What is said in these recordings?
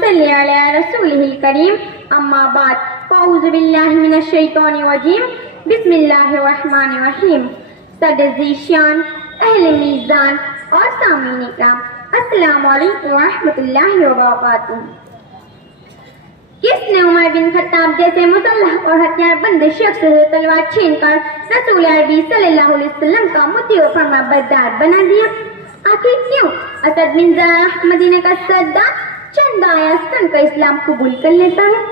صلی علی رسولہ الکریم اما بعد فاعوذ باللہ من الشیطان الرجیم بسم اللہ الرحمن الرحیم صدر ذیشان اہل میزان اور سامعین اکرام السلام علیکم ورحمۃ اللہ وبرکاتہ۔ کس نے عمر بن خطاب جیسے مسلح اور ہتھیار بند شخص سے تلوار چھین کر رسول عربی صلی اللہ علیہ وسلم کا مطیع و فرما بردار بنا دیا؟ آخر کیوں اسد بن زرارہ مدینہ کا سردار چند آیات سن کر اسلام قبول کر لیتا ہے؟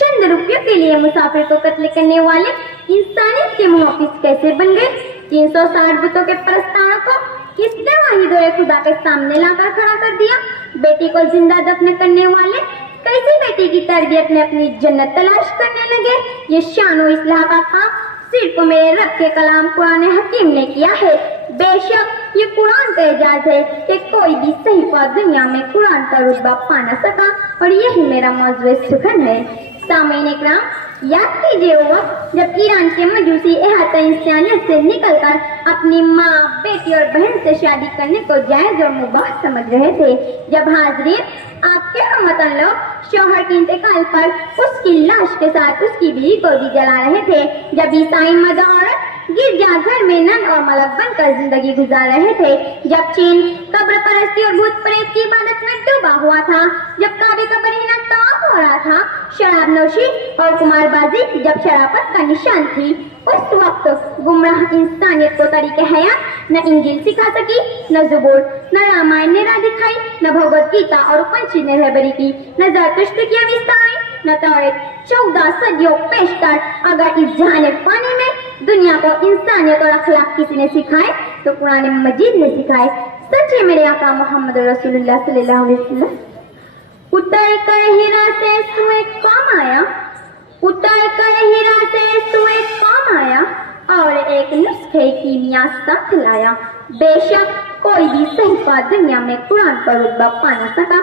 چند روپیوں کے لیے مسافر کو قتل کرنے والے انسانیت کے محافظ کیسے بن گئے؟ 360 بتوں کے پرستاروں کو کس نے واحد خدا کے سامنے لا کر کھڑا کر دیا؟ بیٹی کو زندہ دفن کرنے والے کیسی بیٹی کی تربیت میں اپنی جنت تلاش کرنے لگے؟ یہ شان و اصلاح کا کام صرف میرے رب کے کلام قرآن حکیم نے کیا ہے۔ بے شک یہ قرآن کا اعجاز ہے کہ کوئی بھی صحیفہ دنیا میں قرآن کا رتبہ پا نہ سکا، اور یہی میرا موضوع سخن ہے۔ سامعین اکرام، یاد کیجیے وہ وقت جب ایران کے مجوسی احاطہ انسانیت سے نکل کر اپنی ماں، بیٹی اور بہن سے شادی کرنے کو جائز اور مباح سمجھ رہے تھے، جب حاضرین آپ کے ہموطن لوگ شوہر کے انتقال پر اس کی لاش کے ساتھ اس کی بیوی کو بھی جلا رہے تھے، جب عیسائی مرد اور عورت گرجا گھر میں نن اور ملک بن کر زندگی گزار رہے تھے، جب چین قبر پرستی اور بھوت پریت کی عبادت میں ڈوبا ہوا تھا، جب کعبے کا پرہینہ طواف ہو رہا تھا، شراب نوشی اور قمار بازی جب شرافت کا نشان تھی، اس وقت گمراہ انسانیت کو طریق حیات نہ انجیل سکھا سکی، نہ زبور، نہ رامائن نے راہ دکھائی، نہ بھگوت گیتا اور اپنشد نے رہبری کی، نہ زرتشت کی اوستائیں، نہ توریت 14 صدیوں پیشتر اگر اس جہان فانی میں دنیا کو انسانیت اور اخلاق کسی نے سکھائے تو قرآن مجید نے سکھائے۔ سچ ہے میرے آقا محمد رسول اللہ صلی اللہ علیہ وسلم۔ اتر کر ہیرا سے سوئے کام آیا، اتر کر ہیرا سے سوئے کام آیا، اور ایک نسخے کیمیا ساتھ لایا۔ بے شک کوئی بھی صحیفہ دنیا میں قرآن پر رتبہ پا نہ سکا۔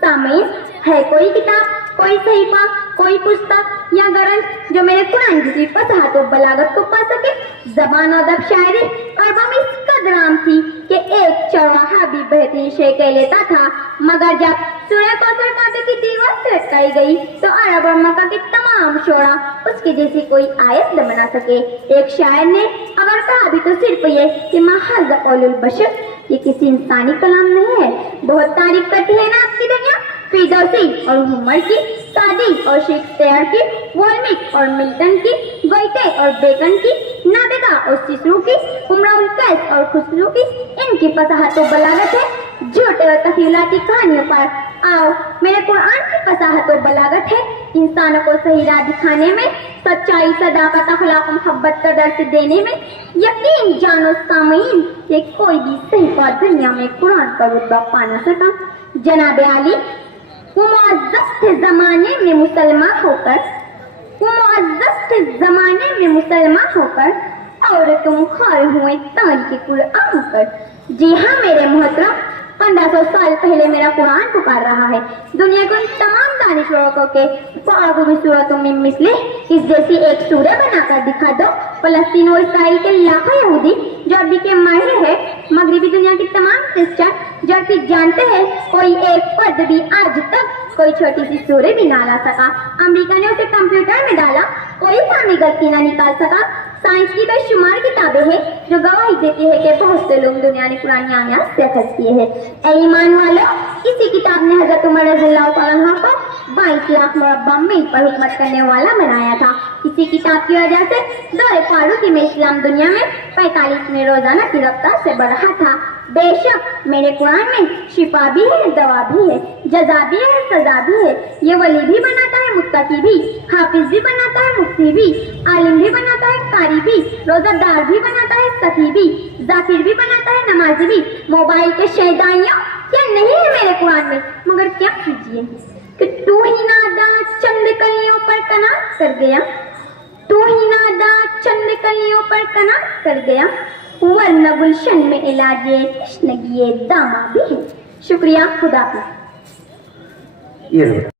سامعین، ہے کوئی کتاب، کوئی صحیفہ، کوئی پستک یا گرنتھ جو میرے قرآن کی فصاحت و بلاغت کو پا سکے؟ زبان و ادب شاعری عربوں میں اس قدر عام تھی کہ ایک چرواہا بھی بہترین شے کہہ لیتا تھا، مگر جب سورہ کوثر کعبے کی دیوار سے لٹکائی گئی تو عرب اور مکہ کے تمام شعراء اس کی جیسی کوئی آیت نہ بنا سکے۔ ایک شاعر نے اگر کہا بھی تو صرف یہ کہ ما ھذا قول البشر، یہ کسی انسانی کلام نہیں ہے۔ بہت تعریف کرتی ہے نا آپ کی دنیا فردوسی اور ہومر کی، سعدی اور شیکسپیئر کی، والمیک اور ملٹن کی، گوئٹے اور بیکن کی، نابغہ اور سیسرو کی، امرؤ القیس اور خسرو کی، ان کی فصاحت و بلاغت ہے۔ جھوٹے اور تخیلاتی کہانیوں پر آؤ، میرے قرآن کی فصاحت و بلاغت ہے۔ انسانوں کو صحیح راہ دکھانے میں، سچائی، صداقت، اخلاق و محبت کا درس دینے میں، یقین جانو سامعین کہ کوئی بھی صحیفہ دنیا میں قرآن کا رتبہ پا نہ سکا۔ جناب علی وہ معزز تھے زمانے میں مسلمان ہو کر، وہ معزز تھے زمانے میں مسلمان ہو کر، اور تم خوار ہوئے تاریخ قرآن ہو کر۔ جی ہاں میرے محترم، 1500 سال پہلے میرا قرآن پکار رہا ہے دنیا کو ان تمام دانشوروں کے فاغوی صورتوں میں مثلے اس جیسی ایک سورہ بنا کر دکھا دو۔ فلسطین و اسرائیل کے لاکھوں یہودی جو عربی کے ماہر ہے، مغربی دنیا کی تمام کرسچن جو عربی جانتے ہیں، کوئی ایک فرد بھی آج تک کوئی چھوٹی سی سورہ بھی نہ لا سکا۔ امریکہ نے اسے کمپیوٹر میں ڈالا، کوئی سامنے غلطی نہ نکال سکا۔ سائنس کی بے شمار کتابیں ہیں جو گواہی دیتی ہے کہ بہت سے لوگ دنیا نے قرآن آیات سے اخذ کیے ہیں۔ اے ایمان والو، اسی کتاب نے حضرت عمر رضی اللہ عنہ کو 22 لاکھ مربع میل پر حکومت کرنے والا بنایا تھا۔ اسی کتاب کی وجہ سے دور فاروقی میں اسلام دنیا میں 45 میں روزانہ کی رفتار سے بڑھ رہا تھا۔ بے شک میرے قرآن میں شفا بھی ہے، دوا بھی ہے، جزا بھی ہے، سزا بھی ہے۔ یہ ولی بھی بناتا ہے، متقی بھی، حافظ بھی بناتا ہے، مفتی بھی، عالم بھی بناتا ہے، قاری بھی، روزہ دار بھی بناتا ہے، سخی بھی، ذاکر بھی بناتا ہے، نمازی بھی۔ موبائل کے شیطانیوں کیا نہیں ہے میرے قرآن میں، مگر کیا کیجیے کہ تو ہی نادا چند کلیوں پر کناٹ کر گیا، تو ہی نادا چند کلیوں پر کناٹ کر گیا، ورنہ گلشن میں علاج تشنگی دامہ بھی ہے۔ شکریہ، خدا حافظ۔